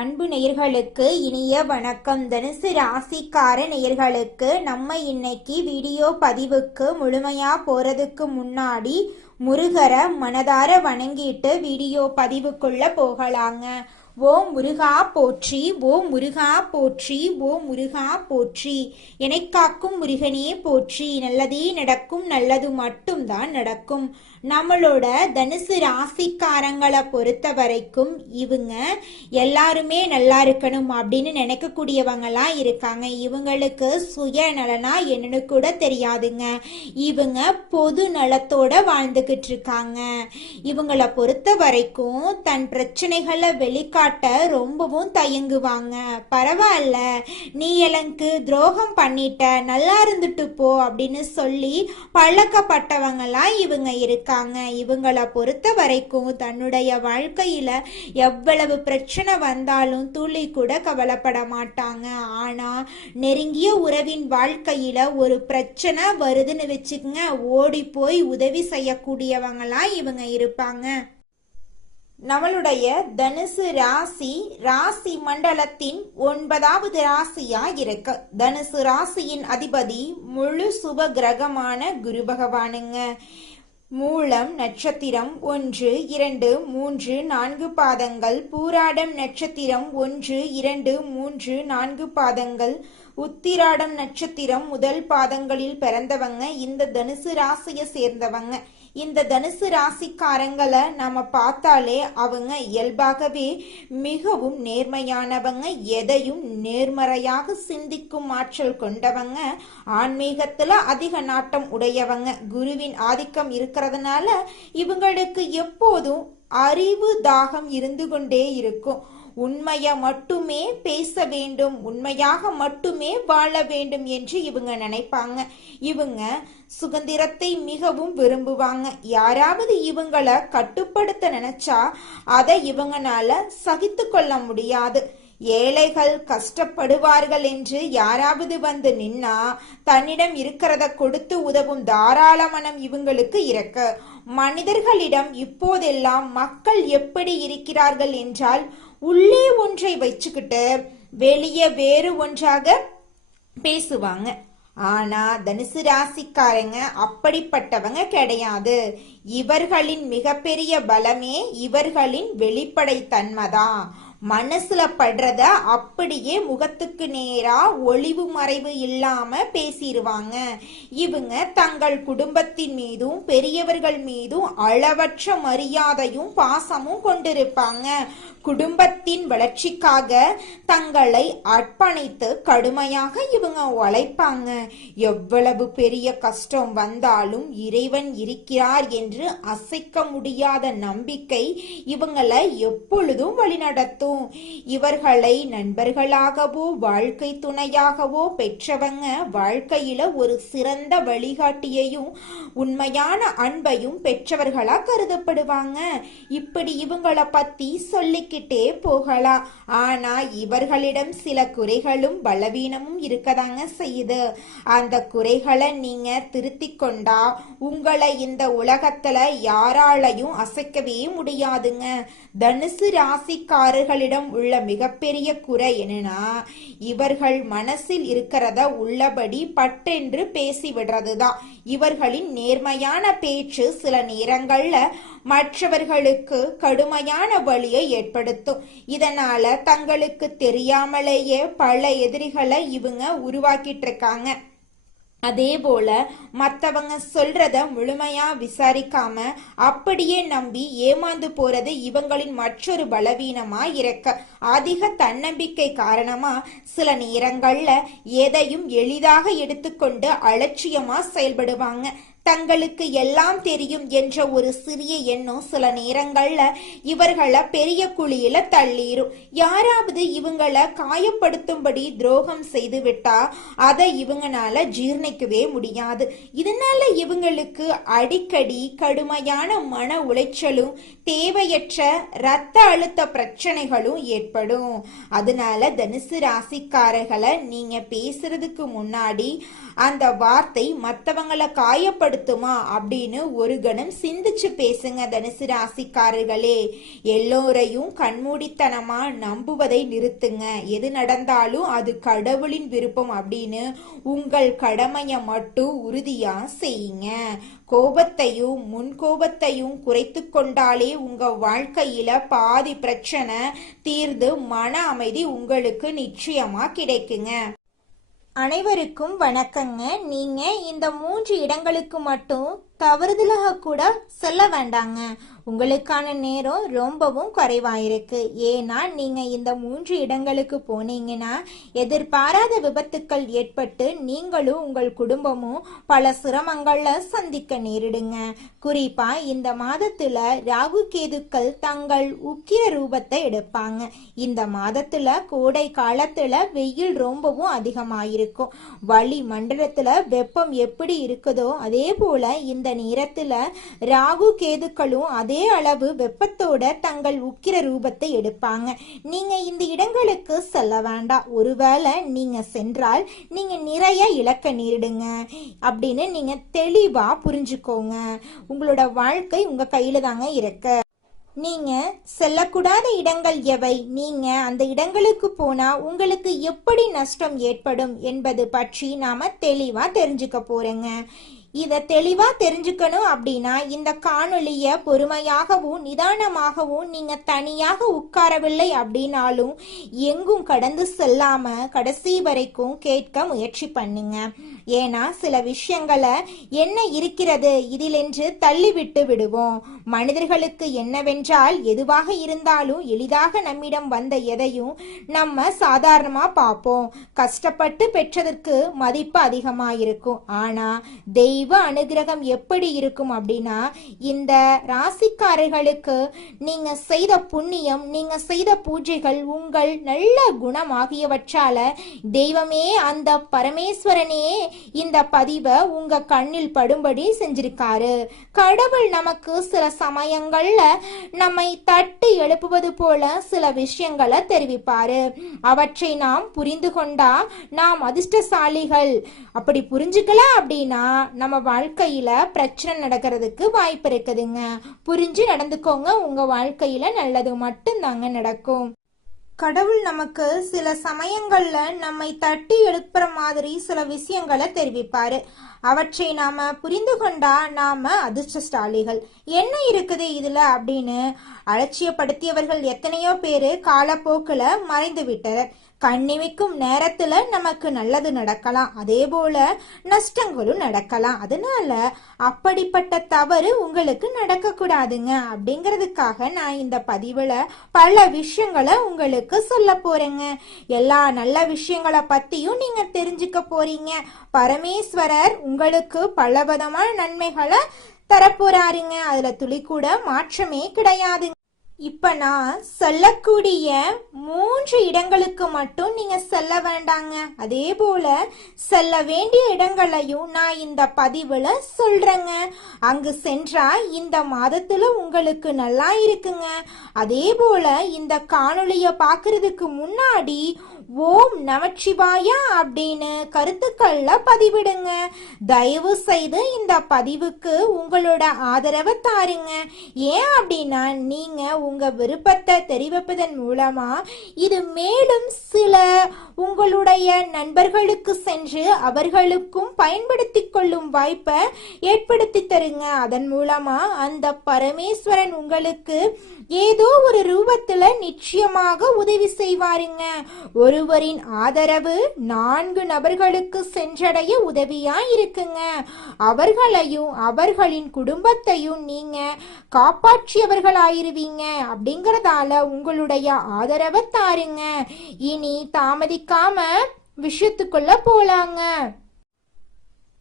அன்பு நேயர்களுக்கு இனிய வணக்கம். தனுசு ராசிக்கார நேயர்களுக்கு நம்ம இன்னைக்கு வீடியோ பதிவுக்கு முழுமையா போறதுக்கு முன்னாடி முருகரை மனதார வணங்கிட்டு வீடியோ பதிவுக்குள்ள போகலாங்க. ஓம் முருகா போற்றி, ஓம் முருகா போற்றி, ஓம் முருகா போற்றி. என்னை காக்கும் முருகனே போற்றி. நல்லதே நடக்கும், நல்லது மட்டும்தான் நடக்கும். நம்மளோட தனுசு ராசிக்காரங்களை பொறுத்த வரைக்கும் இவங்க எல்லாருமே நல்லா இருக்கணும் அப்படின்னு நினைக்கக்கூடியவங்களா இருக்காங்க. இவங்களுக்கு சுய நலனா என்னன்னு கூட தெரியாதுங்க. இவங்க பொது நலத்தோட வாழ்ந்துகிட்டு இருக்காங்க. இவங்களை பொறுத்த வரைக்கும் தன் பிரச்சனைகளை வெளிக்காட்ட ரொம்பவும் தயங்குவாங்க. பரவாயில்ல, நீ எனக்கு துரோகம் பண்ணிட்ட, நல்லா இருந்துட்டு போ அப்படின்னு சொல்லி பழக்கப்பட்டவங்களா இவங்க இருக்காங்க. இவங்களை பொறுத்த வரைக்கும் தன்னுடைய வாழ்க்கையில எவ்வளவு பிரச்சனை வந்தாலும் துளி கூட கவலைப்பட மாட்டாங்க. ஆனா நெருங்கிய உறவின் வாழ்க்கையில ஒரு பிரச்சனை வருதுன்னு வச்சுக்கங்க, ஓடி போய் உதவி செய்யக்கூடியவங்களா இவங்க இருப்பாங்க. நம்மளுடைய தனுசு ராசி மண்டலத்தின் 9வது ராசியா இருக்கு. தனுசு ராசியின் அதிபதி முழு சுப கிரகமான குரு பகவானுங்க. மூலம் நட்சத்திரம் 1, 2, 3, 4 பாதங்கள், பூராடம் நட்சத்திரம் 1, 2, 3, 4 பாதங்கள், உத்திராடம் நட்சத்திரம் முதல் பாதங்களில் பிறந்தவங்க இந்த தனுசு ராசியை சேர்ந்தவங்க. இந்த தனுசு ராசிக்காரங்களை நாம பார்த்தாலே அவங்க இயல்பாகவே மிகவும் நேர்மையானவங்க, எதையும் நேர்மறையாக சிந்திக்கும் ஆற்றல் கொண்டவங்க, ஆன்மீகத்துல அதிக நாட்டம் உடையவங்க. குருவின் ஆதிக்கம் இருக்கிறதுனால இவங்களுக்கு எப்போதும் அறிவு தாகம் இருந்து கொண்டே இருக்கும். உண்மையை மட்டுமே பேச வேண்டும், உண்மையாக மட்டுமே வாழ வேண்டும் என்று இவங்க நினைப்பாங்க. இவங்க சுதந்திரத்தை மிகவும் விரும்புவாங்க. யாராவது இவங்களை கட்டுப்படுத்த நினைச்சா அதை இவங்கனால சகித்து கொள்ள முடியாது. ஏழைகள் கஷ்டப்படுவார்கள் என்று யாராவது வந்து நின்னா தன்னிடம் இருக்கிறத கொடுத்து உதவும் தாராள மனம் இவங்களுக்கு இருக்கு. மனிதர்களிடம் இப்போதெல்லாம் மக்கள் எப்படி இருக்கிறார்கள் என்றால், உள்ளே ஒன்றை வச்சுக்கிட்டு வெளியே வேறு ஒன்றாக பேசுவாங்க. ஆனா தனுசு ராசிக்காரங்க அப்படிப்பட்டவங்க கிடையாது. இவர்களின் மிகப்பெரிய பலமே இவர்களின் வெளிப்படை தன்மைதான். மனசுல படுறத அப்படியே முகத்துக்கு நேரா ஒளிவு மறைவு இல்லாம பேசிடுவாங்க. இவங்க தங்கள் குடும்பத்தின் மீதும் பெரியவர்கள் மீதும் அளவற்ற மரியாதையும் பாசமும் கொண்டிருப்பாங்க. குடும்பத்தின் வளர்ச்சிக்காக தங்களை அர்ப்பணித்து கடுமையாக இவங்க உழைப்பாங்க. எவ்வளவு பெரிய கஷ்டம் வந்தாலும் இறைவன் இருக்கிறார் என்று அசைக்க முடியாத நம்பிக்கை இவங்களை எப்பொழுதும் வழிநடத்தும். இவர்களை நண்பர்களாகவோ வாழ்க்கை துணையாகவோ பெற்றவங்க வாழ்க்கையில ஒரு சிறந்த வழிகாட்டியையும் உண்மையான அன்பையும் பெற்றவர்களா கருதப்படுவாங்க. இப்படி இவங்களை பத்தி சொல்லிக்கிட்டே போகலாம். ஆனா இவர்களிடம் சில குறைகளும் பலவீனமும் இருக்கதாங்க செய்யுது. அந்த குறைகளை நீங்க திருத்தி கொண்டா உங்களை இந்த உலகத்துல யாராலையும் அசைக்கவே முடியாதுங்க. தனுசு ராசிக்காரர்களிடம் உள்ள மிகப்பெரிய குறை என்னன்னா, இவர்கள் மனசில் இருக்கிறத உள்ளபடி பட்டென்று பேசி விடுறதுதான். இவர்களின் நேர்மையான பேச்சு சில நேரங்கள்ல மற்றவர்களுக்கு கடுமையான வலியை ஏற்படுத்தும். இதனால தங்களுக்கு தெரியாமலேயே பல எதிரிகளை இவங்க உருவாக்கிட்டு இருக்காங்க. அதே போல மற்றவங்க சொல்றத முழுமையா விசாரிக்காம அப்படியே நம்பி ஏமாந்து போறது இவங்களின் மற்றொரு பலவீனமா இருக்க. அதிக தன்னம்பிக்கை காரணமா சில நேரங்கள்ல எதையும் எளிதாக எடுத்துக்கொண்டு அலட்சியமா செயல்படுவாங்க. தங்களுக்கு எல்லாம் தெரியும் என்ற ஒரு சிறிய எண்ணம் சில நேரங்கள்ல இவர்களை பெரிய குழியில தள்ளிரும். யாராவது இவங்களை காயப்படுத்தும்படி துரோகம் செய்து விட்டா அதை இவங்கனால ஜீர்ணிக்கவே முடியாது. இதனால இவங்களுக்கு அடிக்கடி கடுமையான மன உளைச்சலும் தேவையற்ற இரத்த அழுத்த பிரச்சனைகளும் ஏற்படும். அதனால தனுசு ராசிக்காரர்களை நீங்க பேசுறதுக்கு முன்னாடி அந்த வார்த்தை மற்றவங்களை காயப்படும் ஏற்படுத்துமா அப்படின்னு ஒரு கணம் சிந்திச்சு பேசுங்க தனுசு ராசிக்காரர்களே. எல்லோரையும் கண்மூடித்தனமா நம்புவதை நிறுத்துங்க. எது நடந்தாலும் அது கடவுளின் விருப்பம் அப்படின்னு உங்கள் கடமையை மட்டும் உறுதியா செய்யுங்க. கோபத்தையும் முன்கோபத்தையும் குறைத்து கொண்டாலே உங்க வாழ்க்கையில பாதி பிரச்சனை தீர்ந்து மன அமைதி உங்களுக்கு நிச்சயமா கிடைக்குங்க. அனைவருக்கும் வணக்கங்க. நீங்க இந்த 3 இடங்களுக்கு மட்டும் தவறுதலாக கூட செல்ல வேண்டாங்க. உங்களுக்கான நேரம் ரொம்பவும் குறைவாயிருக்கு. ஏன்னா நீங்க இந்த 3 இடங்களுக்கு போனீங்கன்னா எதிர்பாராத விபத்துக்கள் ஏற்பட்டு நீங்களும் உங்கள் குடும்பமும் பல சிரமங்கள்ல சந்திக்க நேரிடுங்க. குறிப்பா இந்த மாதத்துல ராகு கேதுக்கள் தங்கள் உக்கிர ரூபத்தை எடுப்பாங்க. இந்த மாதத்துல கோடை காலத்துல வெயில் ரொம்பவும் அதிகமாயிருக்கும். வளி மண்டலத்துல வெப்பம் எப்படி இருக்குதோ அதே போல இந்த நேரத்துல ராகு கேதுக்களும் அதே அளவு வெப்பத்தோட தங்கள் உக்கிர ரூபத்தை எடுப்பாங்க. நீங்க இந்த இடங்களுக்கு செல்ல வேண்டாம். ஒருவேளை நீங்க சென்றால் நீங்க நிறைய இழக்க நேரிடுங்க அப்படின்னு நீங்க தெளிவா புரிஞ்சுக்கோங்க. உங்களோட வாழ்க்கை உங்க கையில தாங்க இருக்கு. நீங்க செல்லக்கூடாத இடங்கள் எவை, நீங்க அந்த இடங்களுக்கு போனா உங்களுக்கு எப்படி நஷ்டம் ஏற்படும் என்பது பற்றி நாம தெளிவா தெரிஞ்சுக்க போறேங்க. இதை தெளிவா தெரிஞ்சுக்கணும் அப்படின்னா இந்த காணொளிய பொறுமையாகவும் நிதானமாகவும் நீங்க தனியாக உட்காரவில்லை அப்படின்னாலும் எங்கும் கடந்து செல்லாம கடைசி வரைக்கும் கேட்க முயற்சி பண்ணுங்க. ஏன்னா சில விஷயங்களை என்ன இருக்கிறது இதில் என்று தள்ளிவிட்டு விடுவோம். மனிதர்களுக்கு என்னவென்றால் எதுவாக இருந்தாலும் எளிதாக நம்மிடம் வந்த எதையும் நம்ம சாதாரணமா பார்ப்போம். கஷ்டப்பட்டு பெற்றதற்கு மதிப்பு அதிகமா இருக்கும். ஆனா தெய்வ அனுகிரகம் எப்படி இருக்கும் அப்படின்னா இந்த ராசிக்காரர்களுக்கு நீங்க செய்த புண்ணியம், நீங்க செய்த பூஜைகள், உங்கள் நல்ல குணம் ஆகியவற்றால தெய்வமே அந்த பரமேஸ்வரனே இந்த பதிவை உங்க கண்ணில் படும்படி செஞ்சிருக்காரு. கடவுள் நமக்கு சில சமயங்கள்ல நம்மை தட்டி எழுப்புவது போல சில விஷயங்களை தெரிவிப்பாரு. அவற்றை நாம் புரிந்து கொண்டா நாம் அதிர்ஷ்டசாலிகள். அப்படி புரிஞ்சுக்கல அப்படின்னா நம்ம வாழ்க்கையில பிரச்சனை நடக்கிறதுக்கு வாய்ப்பு இருக்குதுங்க. புரிஞ்சு நடந்துக்கோங்க. உங்க வாழ்க்கையில நல்லது மட்டும் தாங்க நடக்கும். கடவுள் நமக்கு சில சமயங்கள்ல நம்மை தட்டி எழுப்புற மாதிரி சில விஷயங்களை தெரிவிப்பாரு. அவற்றை நாம புரிந்து கொண்டா நாம அதிர்ஷ்டசாலிகள். என்ன இருக்குது இதுல அப்படின்னு அலட்சியப்படுத்தியவர்கள் எத்தனையோ பேரு காலப்போக்குல மறைந்து விட்டனர். கண்ணிமைக்கும் நேரத்துல நமக்கு நல்லது நடக்கலாம், அதே போல நஷ்டங்களும் நடக்கலாம். அதனால அப்படிப்பட்ட தவறு உங்களுக்கு நடக்க கூடாதுங்க. அப்படிங்கிறதுக்காக நான் இந்த பதிவுல பல விஷயங்களை உங்களுக்கு சொல்ல போறேங்க. எல்லா நல்ல விஷயங்களை பத்தியும் நீங்க தெரிஞ்சுக்க போறீங்க. பரமேஸ்வரர் உங்களுக்கு பலவிதமான நன்மைகளை தரப்போறாருங்க. அதுல துளி கூட மாற்றமே கிடையாது. இப்ப நான் சொல்லக்கூடிய 3 இடங்களுக்கு மட்டும் நீங்க செல்ல வேண்டாங்க. அதே போல செல்ல வேண்டிய இடங்களையும் நான் இந்த பதிவுல சொல்றேங்க. அங்கு சென்றா இந்த மாதத்துல உங்களுக்கு நல்லா இருக்குங்க. அதே போல இந்த காணொளிய பாக்குறதுக்கு முன்னாடி ஓம் நமச்சிவாயா அப்படின்னு கருத்துக்கள்ல பதிவிடுங்க. தயவு செய்து இந்த பதிவுக்கு உங்களோட ஆதரவை தாருங்க. ஏன் அப்படின்னா நீங்க உங்க விருப்பத்தை தெரிவிப்பதன் மூலமா இது மேலும் சில உங்களுடைய நண்பர்களுக்கு சென்று அவர்களுக்கும் பயன்படுத்தி கொள்ளும் வாய்ப்பை ஏற்படுத்தி தருங்க. அதன் மூலமா அந்த பரமேஸ்வரன் உங்களுக்கு ஏதோ ஒரு ரூபத்துல நிச்சயமாக உதவி செய்வாருங்க. ஒருவரின் ஆதரவு 4 நபர்களுக்கு சென்றடைய உதவியா இருக்குங்க. அவர்களையும் அவர்களின் குடும்பத்தையும் நீங்க காப்பாற்றியவர்களாயிருவீங்க. அப்படிங்கறதால உங்களுடைய ஆதரவை தாருங்க. இனி தாமதிக்காம விஷயத்துக்குள்ள போலாங்க.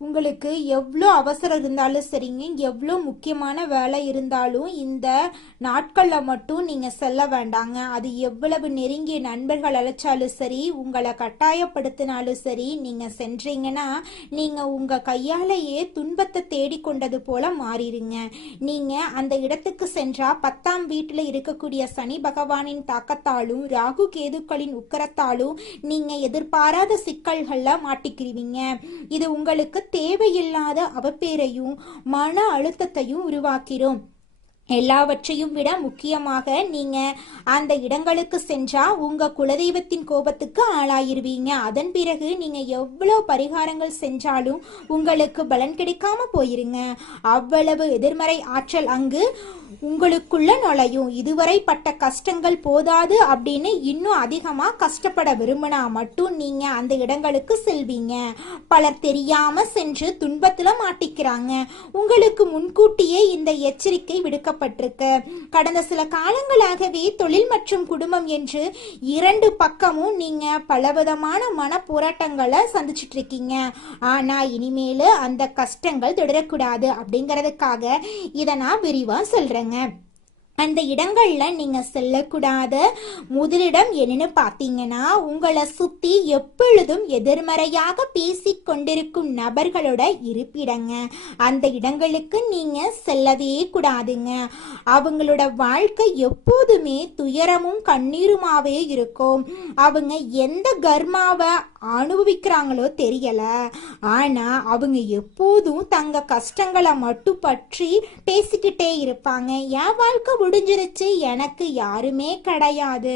உங்களுக்கு எவ்வளோ அவசரம் இருந்தாலும் சரிங்க, எவ்வளோ முக்கியமான வேலை இருந்தாலும் இந்த நாட்களில் மட்டும் நீங்கள் செல்ல வேண்டாங்க. அது எவ்வளவு நெருங்கிய நண்பர்கள் அழைச்சாலும் சரி, உங்களை கட்டாயப்படுத்தினாலும் சரி, நீங்கள் சென்றீங்கன்னா நீங்கள் உங்கள் கையாலேயே துன்பத்தை தேடிக்கொண்டது போல மாறிடுங்க. நீங்கள் அந்த இடத்துக்கு சென்றால் 10ஆம் வீட்டில் இருக்கக்கூடிய சனி பகவானின் தாக்கத்தாலும் ராகு கேதுக்களின் உக்கரத்தாலும் நீங்கள் எதிர்பாராத சிக்கல்களில் மாட்டிக்கிறீங்க. இது உங்களுக்கு தேவையில்லாத அவப்பேரையும் மன அழுத்தத்தையும் உருவாக்கிறோம். எல்லாவற்றையும் விட முக்கியமாக நீங்க அந்த இடங்களுக்கு சென்றா உங்க குலதெய்வத்தின் கோபத்துக்கு ஆளாயிருவீங்க. அதன் பிறகு நீங்க எவ்வளவு பரிகாரங்கள் செஞ்சாலும் உங்களுக்கு பலன் கிடைக்காம போயிருங்க. அவ்வளவு எதிர்மறை ஆற்றல் அங்கு உங்களுக்குள்ள நுழையும். இதுவரை பட்ட கஷ்டங்கள் போதாது அப்படின்னு இன்னும் அதிகமா கஷ்டப்பட விரும்பினா மட்டும் நீங்க அந்த இடங்களுக்கு செல்வீங்க. பலர் தெரியாம சென்று துன்பத்துல மாட்டிக்கிறாங்க. உங்களுக்கு முன்கூட்டியே இந்த எச்சரிக்கை விடுக்கப்பட்டிருக்கு. கடந்த சில காலங்களாகவே தொழில் மற்றும் குடும்பம் என்று இரண்டு பக்கமும் நீங்க பலவிதமான மன போராட்டங்களை சந்திச்சுட்டு இருக்கீங்க. ஆனா இனிமேலு அந்த கஷ்டங்கள் தொடரக்கூடாது அப்படிங்கறதுக்காக இதை நான் விரிவா சொல்றேங்க. அந்த இடங்கள்ல நீங்க செல்லக்கூடாத முதலிடம் என்னன்னு பாத்தீங்கன்னா, உங்களை சுத்தி எப்பொழுதும் எதிர்மறையாக பேசிக் கொண்டிருக்கும் நபர்களோட இருப்பிடங்க. அந்த இடங்களுக்கு நீங்க செல்லவே கூடாதுங்க. அவங்களோட வாழ்க்கை எப்போதுமே துயரமும் கண்ணீருமாவே இருக்கும். அவங்க எந்த கர்மாவை அனுபவிக்கிறாங்களோ தெரியல, ஆனா அவங்க எப்போதும் தங்க கஷ்டங்களை மட்டும் பற்றி பேசிக்கிட்டே இருப்பாங்க. என் வாழ்க்கை முடிஞ்சிருச்சு, எனக்கு யாருமே கிடையாது,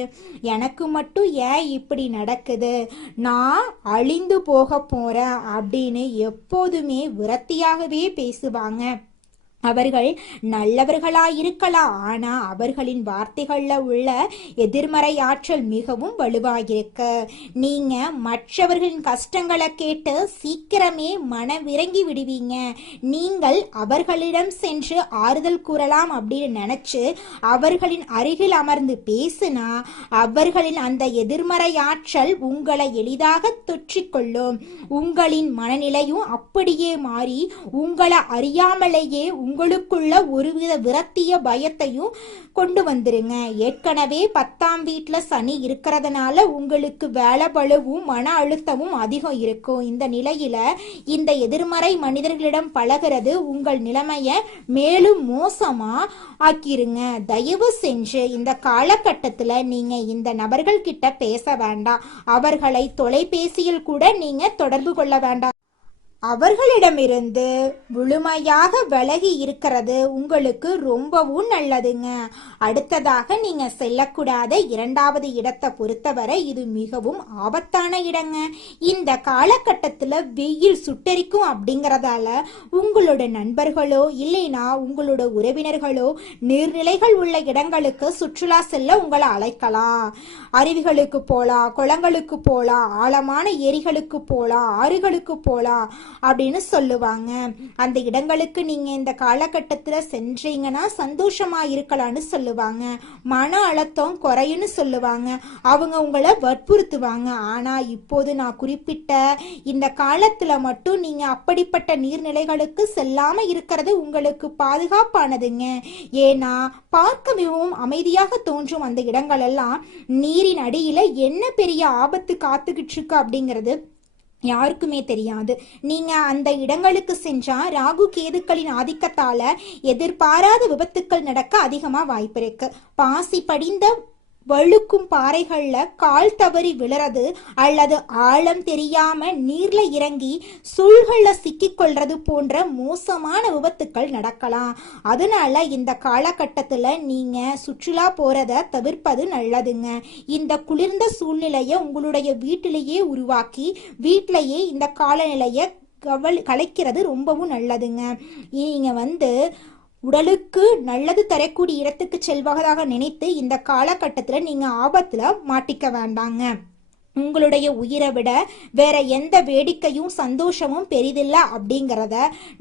எனக்கு மட்டும் ஏன் இப்படி நடக்குது, நான் அழிந்து போக போறேன் அப்படின்னு எப்போதுமே விரக்தியாகவே பேசுவாங்க. அவர்கள் நல்லவர்களாயிருக்கலாம், ஆனா அவர்களின் வார்த்தைகள்ல உள்ள எதிர்மறை ஆற்றல் மிகவும் வலுவாயிருக்கு. நீங்க மற்றவர்களின் கஷ்டங்களை கேட்டு சீக்கிரமே மனவிறங்கி விடுவீங்க. நீங்கள் அவர்களிடம் சென்று ஆறுதல் கூறலாம் அப்படின்னு நினைச்சு அவர்களின் அருகில் அமர்ந்து பேசினா அவர்களின் அந்த எதிர்மறை ஆற்றல் உங்களை எளிதாக தொற்றிக்கொள்ளும். உங்களின் மனநிலையும் அப்படியே மாறி உங்களை அறியாமலேயே உங்களுக்குள்ள ஒருவித விரக்திய பயத்தையும் கொண்டு வந்துருங்க. ஏற்கனவே 10ஆம் வீட்டுல சனி இருக்கிறதுனால உங்களுக்கு வேலை பளுவும் மன அழுத்தமும் அதிகம் இருக்கும். இந்த நிலையில இந்த எதிர்மறை மனிதர்களிடம் பழகிறது உங்கள் நிலைமைய மேலும் மோசமா ஆக்கிருங்க. தயவு செஞ்சு இந்த காலகட்டத்துல நீங்க இந்த நபர்கள் கிட்ட பேச வேண்டாம். அவர்களை தொலைபேசியில் கூட நீங்க தொடர்பு கொள்ள வேண்டாம். அவர்களிடமிருந்து முழுமையாக விலகி இருக்கிறது உங்களுக்கு ரொம்பவும் நல்லதுங்க. அடுத்ததாக நீங்க செல்லக்கூடாத 2வது இடத்தை பொறுத்தவரை இது மிகவும் ஆபத்தான இடங்க. இந்த காலகட்டத்துல வெயில் சுட்டரிக்கும் அப்படிங்கறதால உங்களோட நண்பர்களோ இல்லைனா உங்களோட உறவினர்களோ நீர்நிலைகள் உள்ள இடங்களுக்கு சுற்றுலா செல்ல உங்களை அழைக்கலாம். அருவிகளுக்கு போலாம், குளங்களுக்கு போலாம், ஆழமான ஏரிகளுக்கு போலாம், ஆறுகளுக்கு போலாம் அப்படின்னு சொல்லுவாங்க. அந்த இடங்களுக்கு நீங்க இந்த காலகட்டத்துல சென்றீங்கன்னா சந்தோஷமா இருக்கலாம்னு சொல்லுவாங்க. மன அழுத்தம் குறையும்னு சொல்லுவாங்க. அவங்க உங்களை வற்புறுத்துவாங்க. ஆனா இப்போது நான் குறிப்பிட்ட இந்த காலத்துல மட்டும் நீங்க அப்படிப்பட்ட நீர்நிலைகளுக்கு செல்லாம இருக்கிறது உங்களுக்கு பாதுகாப்பானதுங்க. ஏன்னா பார்க்க மிகவும் அமைதியாக தோன்றும் அந்த இடங்கள் எல்லாம் நீரின் அடியில என்ன பெரிய ஆபத்து காத்துக்கிட்டு இருக்கு அப்படிங்கிறது யாருக்குமே தெரியாது. நீங்க அந்த இடங்களுக்கு சென்றா ராகு கேதுக்களின் ஆதிக்கத்தால எதிர்பாராத விபத்துக்கள் நடக்க அதிகமா வாய்ப்பு இருக்கு. பாசி படிந்த வழுக்கும் பாறைகள்ல கால் தவறி விழுறது அல்லது ஆழம் தெரியாம நீர்ல இறங்கி சுழ்கள்ல சிக்கிக் கொள்றது போன்ற மோசமான விபத்துக்கள் நடக்கலாம். அதனால இந்த காலகட்டத்துல நீங்க சுற்றுலா போறத தவிர்ப்பது நல்லதுங்க. இந்த குளிர்ந்த சூழ்நிலையை உங்களுடைய வீட்டிலேயே உருவாக்கி வீட்டிலேயே இந்த காலநிலையை கலைக்கிறது ரொம்பவும் நல்லதுங்க. நீங்க உடலுக்கு நல்லது தரக்கூடிய இடத்துக்கு செல்வதாக நினைத்து இந்த காலகட்டத்துல நீங்க ஆபத்துல மாட்டிக்க வேண்டாங்க. உங்களுடைய உயிரை விட வேற எந்த வேடிக்கையும் சந்தோஷமும் பெரிதில்லை அப்படிங்கிறத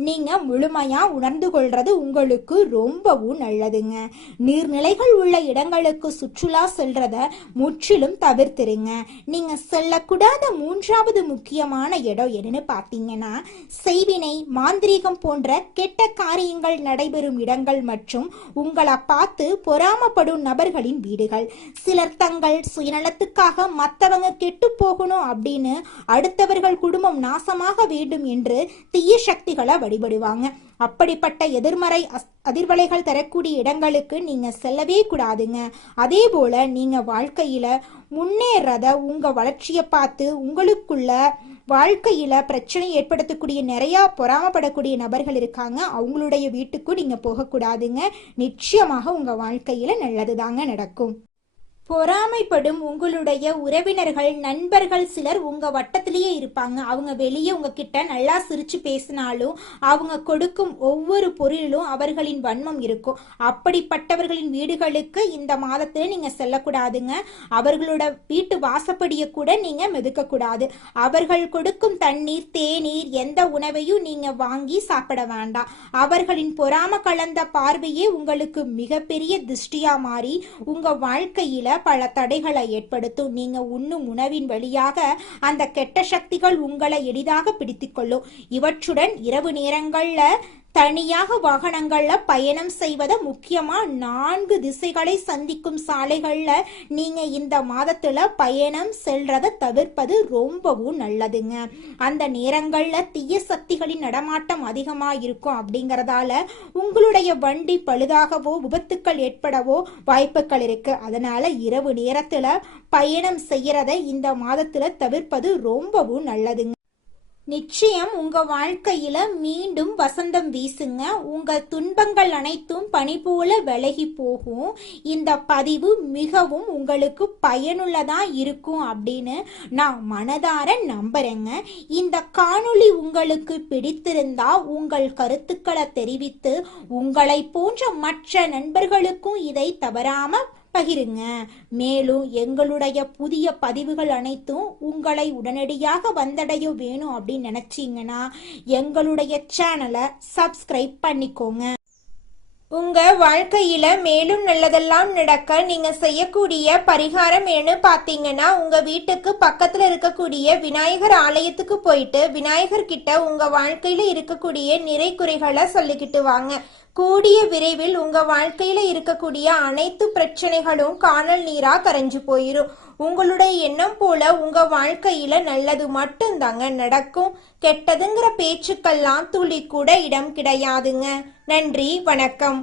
நீங்க முழுமையா உணர்ந்து கொள்றது உங்களுக்கு ரொம்பவும் நல்லதுங்க. நீர்நிலைகள் உள்ள இடங்களுக்கு சுற்றுலா செல்றத முற்றிலும் தவிர்த்துருங்க. நீங்க செல்லக்கூடாத 3வது முக்கியமான இடம் என்னன்னு பார்த்தீங்கன்னா செய்வினை, மாந்திரீகம் போன்ற கெட்ட காரியங்கள் நடைபெறும் இடங்கள் மற்றும் உங்களை பார்த்து பொறாமப்படும் நபர்களின் வீடுகள். சிலர் தங்கள் சுயநலத்துக்காக மற்றவங்க கெட்டு போகணும் அப்படின்னு அடுத்தவர்கள் குடும்பம் நாசமாக வேண்டும் என்று தீய சக்திகளை வழிபடுவாங்க. அப்படிப்பட்ட எதிர்மறை அதிர்வலைகள் தரக்கூடிய இடங்களுக்கு நீங்க செல்லவே கூடாதுங்க. அதே போல நீங்க வாழ்க்கையில முன்னேறத உங்க வளர்ச்சியை பார்த்து உங்களுக்குள்ள வாழ்க்கையில பிரச்சனை ஏற்படுத்தக்கூடிய நிறைய பொறாமப்படக்கூடிய நபர்கள் இருக்காங்க. அவங்களுடைய வீட்டுக்கும் நீங்க போகக்கூடாதுங்க. நிச்சயமாக உங்க வாழ்க்கையில நல்லதுதாங்க நடக்கும். பொறாமைப்படும் உங்களுடைய உறவினர்கள், நண்பர்கள் சிலர் உங்க வட்டத்திலேயே இருப்பாங்க. அவங்க வெளியே உங்ககிட்ட நல்லா சிரிச்சு பேசினாலும் அவங்க கொடுக்கும் ஒவ்வொரு பொருளிலும் அவர்களின் வன்மம் இருக்கும். அப்படிப்பட்டவர்களின் வீடுகளுக்கு இந்த மாதத்துல நீங்க செல்லக்கூடாதுங்க. அவர்களோட வீட்டு வாசப்படியை கூட நீங்க மிதிக்க கூடாது. அவர்கள் கொடுக்கும் தண்ணீர், தேநீர், எந்த உணவையும் நீங்க வாங்கி சாப்பிட வேண்டாம். அவர்களின் பொறாம கலந்த பார்வையே உங்களுக்கு மிகப்பெரிய திருஷ்டியா மாறி உங்க வாழ்க்கையில பல தடைகளை ஏற்படுத்தும். நீங்க உண்ணும் உணவின் வழியாக அந்த கெட்ட சக்திகள் உங்களை எளிதாக பிடித்துக்கொள்ளும். இவற்றுடன் இரவு நேரங்கள்ல தனியாக வாகனங்கள்ல பயணம் செய்வத, முக்கியமா 4 திசைகளை சந்திக்கும் சாலைகள்ல நீங்க இந்த மாதத்துல பயணம் செல்றத தவிர்ப்பது ரொம்பவும் நல்லதுங்க. அந்த நேரங்கள்ல தீய சக்திகளின் நடமாட்டம் அதிகமா இருக்கும். அப்படிங்கறதால உங்களுடைய வண்டி பழுதாகவோ விபத்துக்கள் ஏற்படவோ வாய்ப்புகள் இருக்கு. அதனால இரவு நேரத்துல பயணம் செய்யறத இந்த மாதத்துல தவிர்ப்பது ரொம்பவும் நல்லதுங்க. நிச்சயம் உங்க வாழ்க்கையில மீண்டும் வசந்தம் வீசுங்க. உங்க துன்பங்கள் அனைத்தும் பனி போல விலகி போகும். இந்த பதிவு மிகவும் உங்களுக்கு பயனுள்ளதா இருக்கும் அப்படின்னு நான் மனதார நம்புறேங்க. இந்த காணொளி உங்களுக்கு பிடித்திருந்தா உங்கள் கருத்துக்களை தெரிவித்து உங்களை போன்ற மற்ற நண்பர்களுக்கும் இதை தவறாம பகிருங்க. மேலும் எங்களுடைய புதிய பதிவுகள் அனைத்தும் உங்களை உடனடியாக வந்தடைய வேணும் அப்படின்னு நினைச்சீங்கன்னா எங்களுடைய சேனலை சப்ஸ்கிரைப் பண்ணிக்கோங்க. உங்க வாழ்க்கையில மேலும் நல்லதெல்லாம் நடக்க நீங்க செய்யக்கூடிய பரிகாரம் என்ன பாத்தீங்கன்னா, உங்க வீட்டுக்கு பக்கத்துல இருக்கக்கூடிய விநாயகர் ஆலயத்துக்கு போயிட்டு விநாயகர் கிட்ட உங்க வாழ்க்கையில இருக்கக்கூடிய நிறை குறைகளை சொல்லிக்கிட்டு வாங்க. கூடிய விரைவில் உங்க வாழ்க்கையில இருக்கக்கூடிய அனைத்து பிரச்சனைகளும் காணல் நீரா கரைஞ்சு போயிரும். உங்களுடைய எண்ணம் போல உங்க வாழ்க்கையில நல்லது மட்டும்தாங்க நடக்கும். கெட்டதுங்கிற பேச்சுக்கெல்லாம் துளி கூட இடம் கிடையாதுங்க. நன்றி, வணக்கம்.